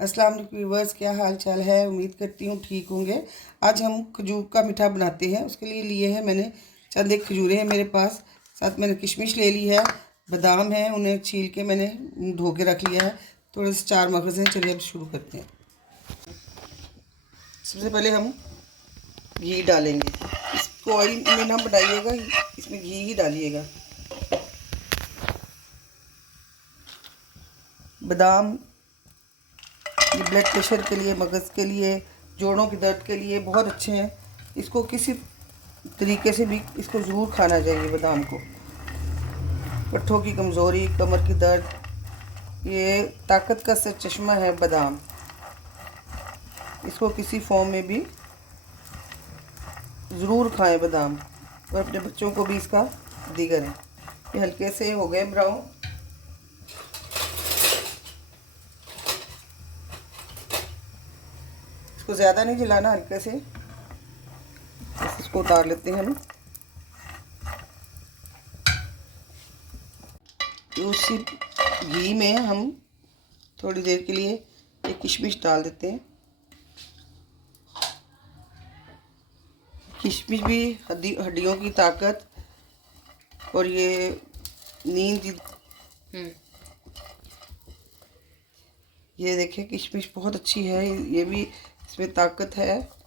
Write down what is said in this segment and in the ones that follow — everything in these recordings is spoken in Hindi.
अस्सलाम वालेकुम व्यूअर्स, क्या हाल चाल है। उम्मीद करती हूँ ठीक होंगे। आज हम खजूर का मीठा बनाते हैं। उसके लिए लिए हैं मैंने चंद एक खजूरें हैं मेरे पास, साथ मैंने किशमिश ले ली है, बादाम है, उन्हें छील के मैंने धो के रख लिया है, थोड़े से 4 मगज़ हैं। चलिए अब शुरू करते हैं। सबसे पहले हम घी डालेंगे। इसको ऑयल में ना बनाइएगा, इसमें घी ही डालिएगा। बादाम ये ब्लड प्रेशर के लिए, मगज़ के लिए, जोड़ों के दर्द के लिए बहुत अच्छे हैं। इसको किसी तरीके से भी इसको ज़रूर खाना चाहिए। बादाम को पट्ठों की कमज़ोरी, कमर की दर्द, ये ताकत का चश्मा है बादाम। इसको किसी फॉर्म में भी ज़रूर खाएं बादाम, और अपने बच्चों को भी इसका दी करें। ये हल्के से हो गए ब्राउन। इसको ज़्यादा नहीं जलाना, हल्के से बस इसको उतार लेते हैं हम। उसी घी में हम थोड़ी देर के लिए एक किशमिश डाल देते हैं। किशमिश भी हड्डियों की ताकत और ये नींद, ये देखिए किशमिश बहुत अच्छी है, ये भी इसमें ताकत है।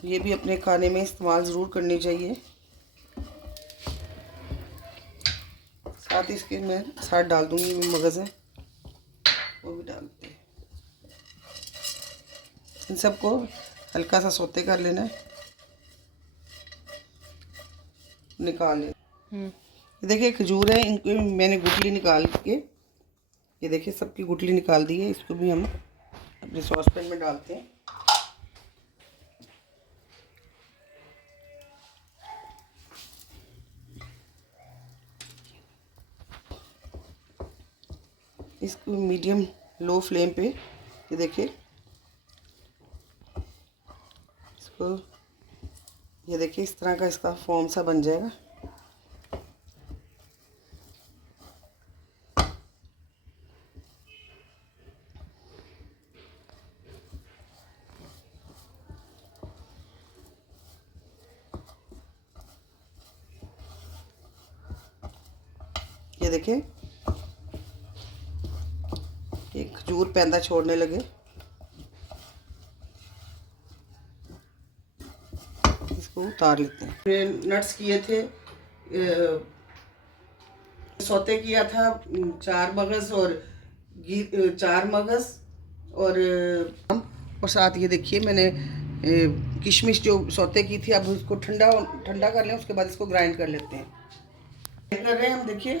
ये भी अपने खाने में इस्तेमाल ज़रूर करनी चाहिए। साथ ही इसके मैं साथ डाल दूँगी मगज़ है, वो भी डालते हैं। इन सबको हल्का सा सौते कर लेना है, निकाल लें। ये देखिए खजूर है, इनको मैंने गुठली निकाल के, ये देखिए सबकी गुठली निकाल दी है। इसको भी हम अपने सॉस पैन में डालते हैं। इसको मीडियम लो फ्लेम पे, ये देखिए इसको, ये देखिए इस तरह का इसका फॉर्म सा बन जाएगा। ये देखिए एक खजूर पैंदा छोड़ने लगे। इसको उतार लेते हैं। फिर नट्स किए थे, सौते किया था 4 मगज़ और घी, 4 मगज़ और साथ ये देखिए मैंने किशमिश जो सौते की थी। अब उसको ठंडा ठंडा कर लें, उसके बाद इसको ग्राइंड कर लेते हैं। ग्राइंड कर रहे हैं हम, देखिए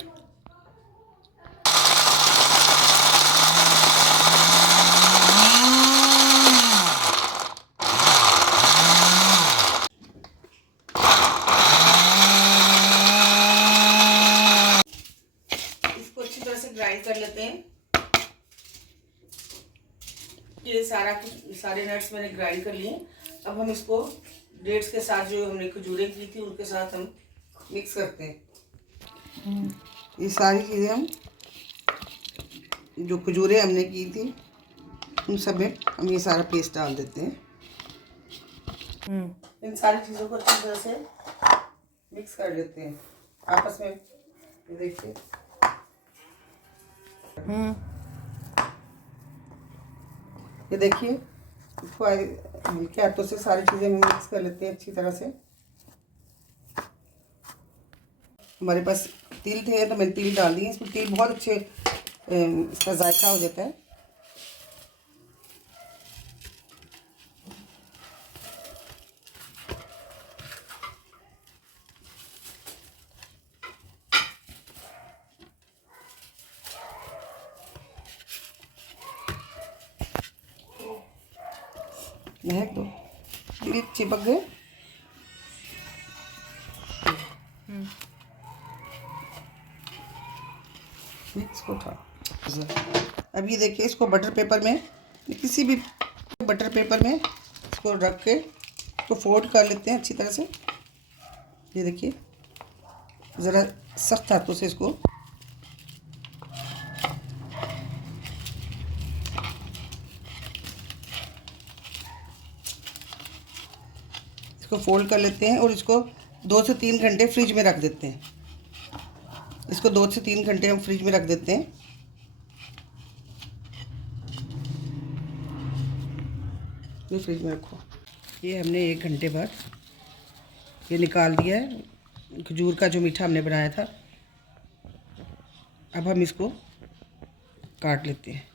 ग्राइंड कर लेते हैं। ये सारे नट्स मैंने ग्राइंड कर लिए। अब हम इसको डेट्स के साथ, जो हमने खजूरें की थी उनके साथ हम मिक्स करते हैं। ये सारी चीज़ें हम, जो खजूरें हमने की थी उन सब में हम ये सारा पेस्ट डाल देते हैं। इन सारी चीज़ों को अच्छी तरह से मिक्स कर लेते हैं आपस में। ये देखिए ये देखिए, इसको हल्के हाथों से सारी चीज़ें मिक्स कर लेते हैं अच्छी तरह से। हमारे पास तिल थे तो मैंने तिल डाल दिए। इसमें तिल बहुत अच्छे, इसका जायका हो जाता है। महक दो, तिल चिपक गए। इसको उठा। अब ये देखिए, इसको बटर पेपर में, किसी भी बटर पेपर में इसको रख के इसको फोल्ड कर लेते हैं अच्छी तरह से। ये देखिए ज़रा सख्त हाथों से इसको इसको फोल्ड कर लेते हैं और इसको 2 से 3 घंटे फ्रिज में रख देते हैं। इसको 2 से 3 घंटे हम फ्रिज में रख देते हैं। ये फ्रिज में रखो। ये हमने 1 घंटे बाद ये निकाल दिया है, खजूर का जो मीठा हमने बनाया था। अब हम इसको काट लेते हैं।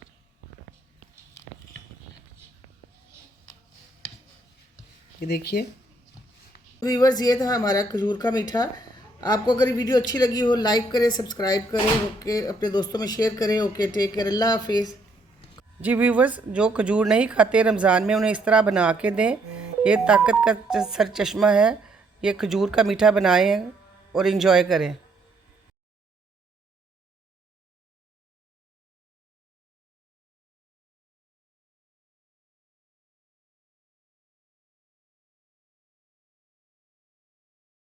ये देखिए व्यूअर्स, ये था हमारा खजूर का मीठा। आपको अगर वीडियो अच्छी लगी हो लाइक करें, सब्सक्राइब करें, ओके, अपने दोस्तों में शेयर करें। ओके, टेक केयर, अल्लाह हाफिज़। जी व्यूअर्स, जो खजूर नहीं खाते रमज़ान में उन्हें इस तरह बना के दें। ये ताकत का सर चश्मा है। ये खजूर का मीठा बनाएं और इंजॉय करें।